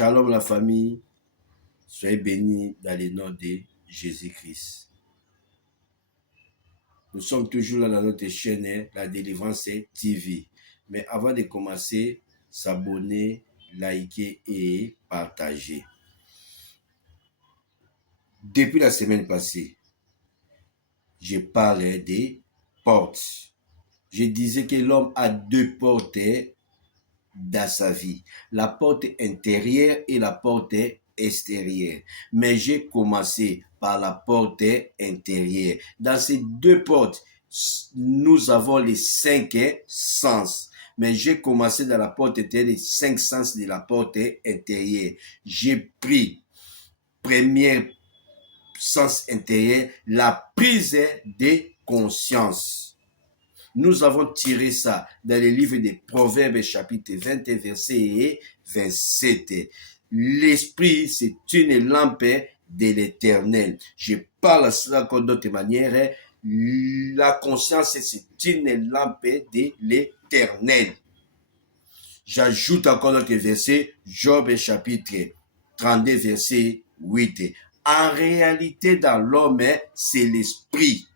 Shalom la famille, soyez bénis dans le nom de Jésus-Christ. Nous sommes toujours là dans notre chaîne, La Délivrance TV. Mais avant de commencer, s'abonner, liker et partager. Depuis la semaine passée, je parlais des portes. Je disais que l'homme a deux portes dans sa vie. La porte intérieure et la porte extérieure. Mais j'ai commencé par la porte intérieure. Dans ces deux portes, nous avons les 5 sens. Mais j'ai commencé dans la porte intérieure, les 5 sens de la porte intérieure. J'ai pris premier sens intérieur, la prise de conscience. Nous avons tiré ça dans le livre des Proverbes chapitre 21 verset 27. L'esprit, c'est une lampe de l'Éternel. Je parle à cela comme d'autres manières. La conscience, c'est une lampe de l'Éternel. J'ajoute encore notre verset, Job chapitre 32 verset 8. En réalité, dans l'homme, c'est l'esprit.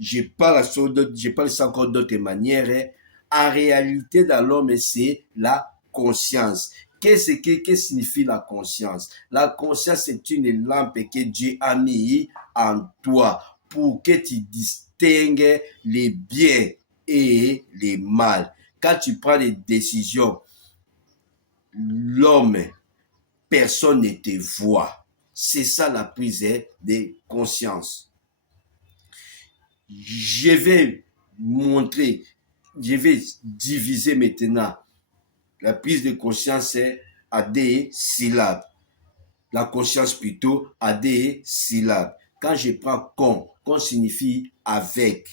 Je parle ça encore d'autres manières. En réalité, dans l'homme, c'est la conscience. Qu'est-ce que signifie la conscience? La conscience, c'est une lampe que Dieu a mis en toi pour que tu distingues les biens et les mal. Quand tu prends des décisions, l'homme, personne ne te voit. C'est ça la prise de conscience. Je vais montrer, je vais diviser maintenant la prise de conscience à des syllabes. La conscience plutôt à des syllabes. Quand je prends con signifie avec.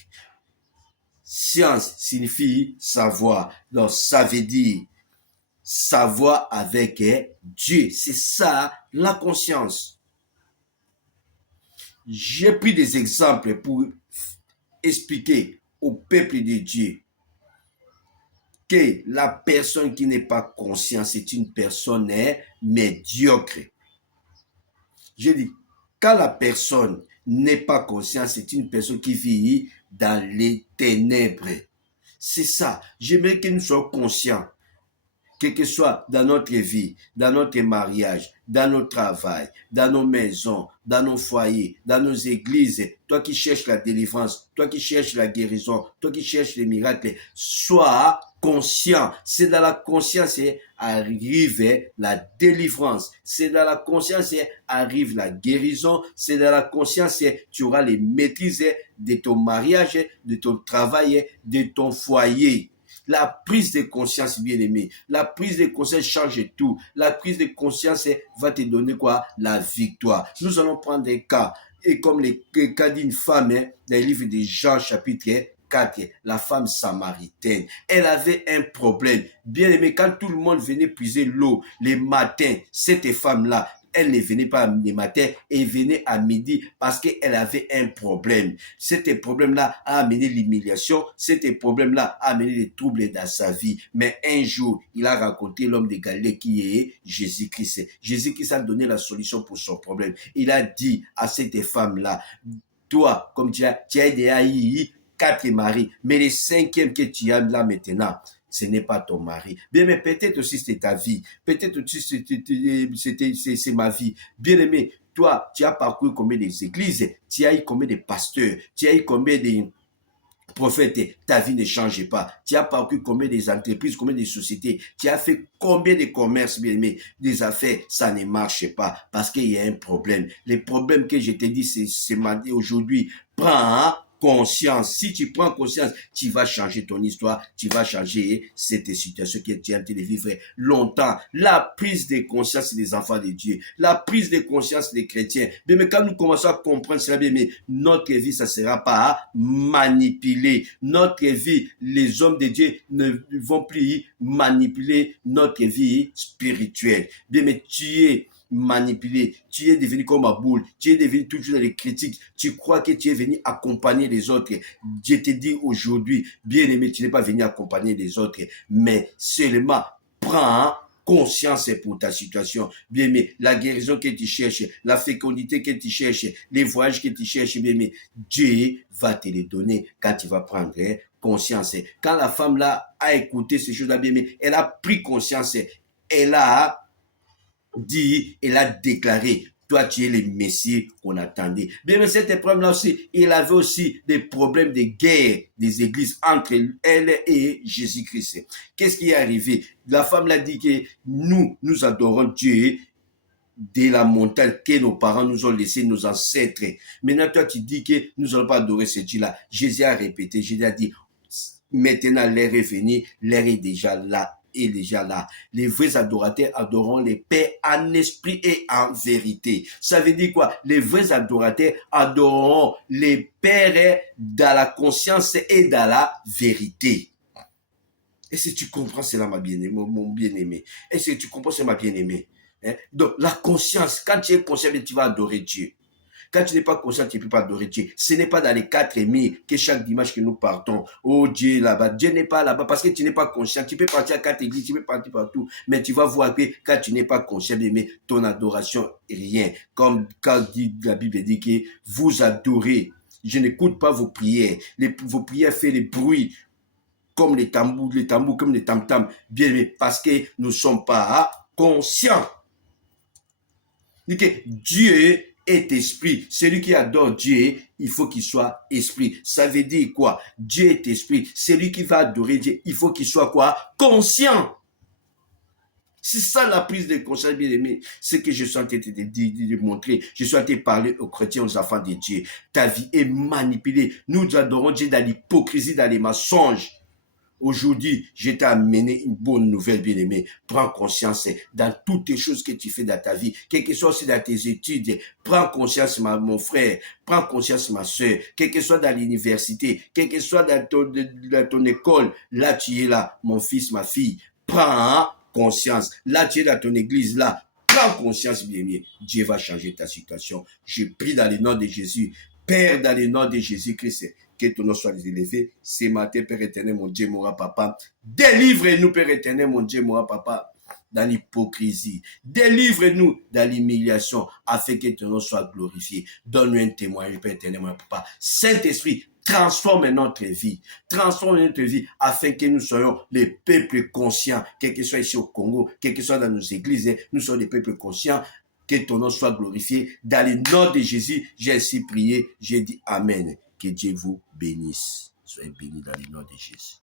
Science signifie savoir. Donc ça veut dire savoir avec Dieu. C'est ça la conscience. J'ai pris des exemples pour expliquer au peuple de Dieu que la personne qui n'est pas consciente, c'est une personne médiocre. Je dis, quand la personne n'est pas consciente, c'est une personne qui vit dans les ténèbres. C'est ça. J'aimerais que nous soyons conscients. Quel que soit dans notre vie, dans notre mariage, dans notre travail, dans nos maisons, dans nos foyers, dans nos églises, toi qui cherches la délivrance, toi qui cherches la guérison, toi qui cherches les miracles, sois conscient. C'est dans la conscience arrive la délivrance. C'est dans la conscience arrive la guérison. C'est dans la conscience tu auras les maîtrises de ton mariage, de ton travail, de ton foyer. La prise de conscience, bien-aimé. La prise de conscience change tout. La prise de conscience va te donner quoi? La victoire. Nous allons prendre des cas. Et comme les cas d'une femme, dans le livre de Jean, chapitre 4, la femme samaritaine. Elle avait un problème. Bien-aimé, quand tout le monde venait puiser l'eau les matins, cette femme-là, elle ne venait pas le matin, elle venait à midi parce qu'elle avait un problème. Cet problème-là a amené l'humiliation, cet problème-là a amené les troubles dans sa vie. Mais un jour, il a rencontré l'homme de Galilée qui est Jésus-Christ. Jésus-Christ a donné la solution pour son problème. Il a dit à cette femme-là, toi, comme tu as déjà eu 4 maris, mais le 5e que tu as là maintenant, ce n'est pas ton mari. Bien, mais peut-être aussi c'est ta vie. Peut-être aussi c'est ma vie. Bien aimé, toi, tu as parcouru combien des églises, tu as eu combien de pasteurs, tu as eu combien de prophètes, ta vie ne change pas. Tu as parcouru combien des entreprises, combien de sociétés, tu as fait combien de commerces, bien aimé, des affaires, ça ne marche pas parce qu'il y a un problème. Le problème que je te dis, c'est aujourd'hui, prends conscience. Si tu prends conscience, tu vas changer ton histoire, tu vas changer cette situation que tu as en train de vivre longtemps. La prise de conscience des enfants de Dieu, la prise de conscience des chrétiens. Mais quand nous commençons à comprendre cela, mais notre vie, ça ne sera pas manipulé. Notre vie, les hommes de Dieu ne vont plus manipuler notre vie spirituelle. Bien, mais tu es manipulé, tu es devenu comme ma boule, tu es devenu toujours dans les critiques, tu crois que tu es venu accompagner les autres. Je te dis aujourd'hui, bien aimé, tu n'es pas venu accompagner les autres, mais seulement prends conscience pour ta situation. Bien aimé, la guérison que tu cherches, la fécondité que tu cherches, les voyages que tu cherches, bien aimé, Dieu va te les donner quand tu vas prendre conscience. Quand la femme là a écouté ces choses-là, bien aimé, elle a pris conscience, elle a dit, elle a déclaré, toi tu es le Messie qu'on attendait. Bien, mais cette épreuve-là aussi, il avait aussi des problèmes de guerre des églises entre elle et Jésus-Christ. Qu'est-ce qui est arrivé? La femme l'a dit que nous adorons Dieu de la montagne que nos parents nous ont laissé, nos ancêtres. Maintenant, toi, tu dis que nous n'allons pas adorer ce Dieu-là. Jésus a répété, Jésus a dit, maintenant l'heure est venue, l'heure est déjà là. Est déjà là. Les vrais adorateurs adoreront les pères en esprit et en vérité. Ça veut dire quoi? Les vrais adorateurs adoreront les pères dans la conscience et dans la vérité. Et si tu comprends cela, ma bien-aimée, mon bien-aimé, et si tu comprends cela, ma bien-aimée, hein? Donc, la conscience, quand tu es conscient, tu vas adorer Dieu. Quand tu n'es pas conscient, tu ne peux pas adorer Dieu. Ce n'est pas dans les 4 mille que chaque dimanche que nous partons. Oh Dieu là-bas. Dieu n'est pas là-bas parce que tu n'es pas conscient. Tu peux partir à 4 églises, tu peux partir partout. Mais tu vas voir que quand tu n'es pas conscient, mais ton adoration est rien. Comme quand la Bible dit que vous adorez. Je n'écoute pas vos prières. Vos prières font des bruits comme les tambours comme les tam-tams. Bien, mais parce que nous ne sommes pas conscients. Dieu est esprit. Celui qui adore Dieu, il faut qu'il soit esprit. Ça veut dire quoi? Dieu est esprit. Celui qui va adorer Dieu, il faut qu'il soit quoi? Conscient. C'est ça la prise de conscience, bien aimé. Ce que je suis en train de montrer. Je suis en train de parler aux chrétiens, aux enfants de Dieu. Ta vie est manipulée. Nous adorons Dieu dans l'hypocrisie, dans les mensonges. Aujourd'hui, je t'ai amené une bonne nouvelle, bien-aimé. Prends conscience dans toutes les choses que tu fais dans ta vie, quel que soit aussi dans tes études. Prends conscience, mon frère. Prends conscience, ma soeur. Quel que soit dans l'université, quel que soit dans ton école. Là, tu es là, mon fils, ma fille. Prends conscience. Là, tu es dans ton église, là. Prends conscience, bien-aimé. Dieu va changer ta situation. Je prie dans le nom de Jésus. Père, dans le nom de Jésus-Christ, que ton nom soit élevé. Ce matin, Père éternel, mon Dieu, mon papa. Délivre-nous, Père éternel, mon Dieu, mon papa, dans l'hypocrisie. Délivre-nous dans l'humiliation, afin que ton nom soit glorifié. Donne-nous un témoignage, Père éternel, mon papa. Saint-Esprit, transforme notre vie. Transforme notre vie, afin que nous soyons les peuples conscients, quel que soit ici au Congo, quel que soit dans nos églises, nous soyons des peuples conscients. Que ton nom soit glorifié. Dans le nom de Jésus, j'ai ainsi prié. J'ai dit Amen. Que Dieu vous bénisse. Soyez bénis dans le nom de Jésus.